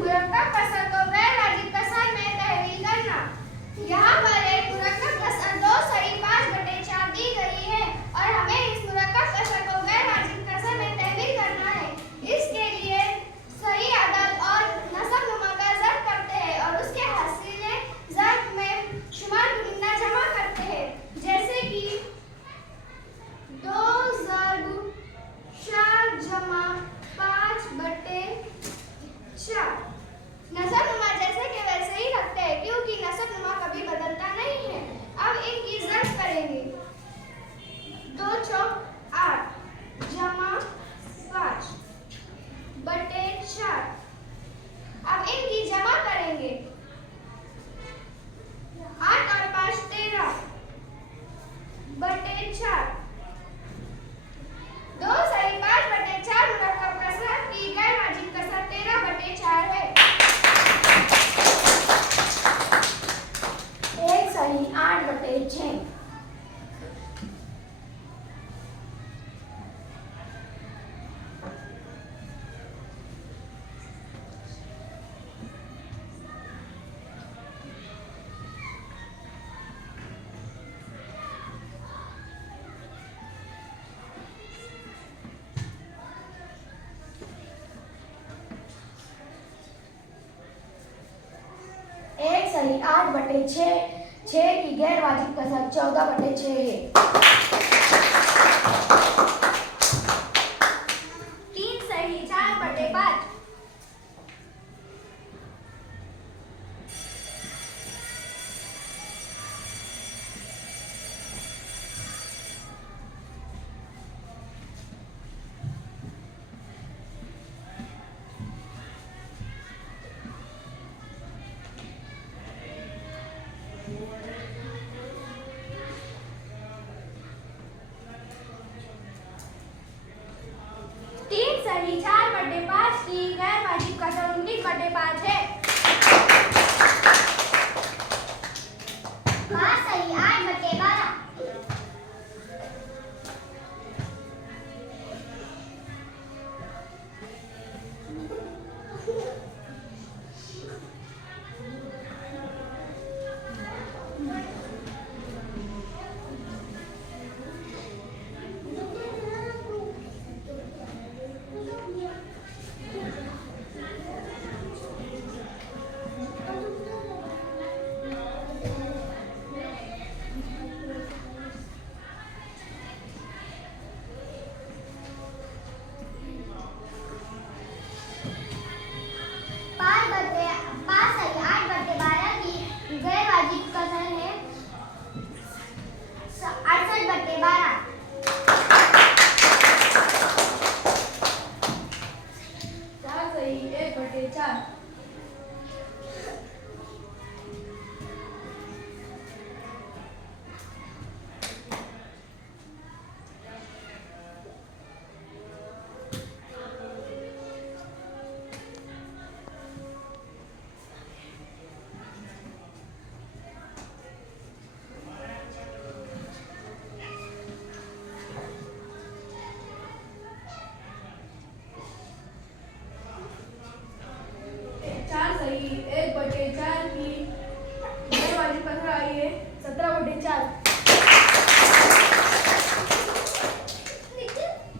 मुरक्कब कसर को गैर वाजिब कसर में तहवील करना। यहाँ पर एक मुरक्कब कसर 2 सही 5/4 दी गई है और हमें इस मुरक्कब कसर को गैर वाजिब कसर में तहवील करना है। इसके लिए सही अदद और नसब नुमा का ज़ब्त करते हैं और उसके हासिले ज़ब्त में शुमार चुनिंदा जमा करते हैं, जैसे कि 2 ज़र्ब 4 जमा 5/4। नसब नुमा जैसे के वैसे ही रखते हैं क्योंकि नसब नुमा कभी बदलता नहीं है। अब इनकी ज़ब्त करेंगे। 2 चौक 8 जमा 5/4। अब इनकी जमा करेंगे। 8 और 5 13/4। 2 सही 5/4 मुरक्कब कसर की गैर वाजिब कसर 13/4 है। 1 सही 8/6। 1 सही 8/6। 6 की गैर वाजिब कसर 14/6 है। 3 सही 4/5। 3 सही 4/5 की गैर वाजिब कसर 19/5 है। 5 सही 8/12। 5 सही 8/12 की गैर वाजिब कसर है 68/12। 4 सही 1/4।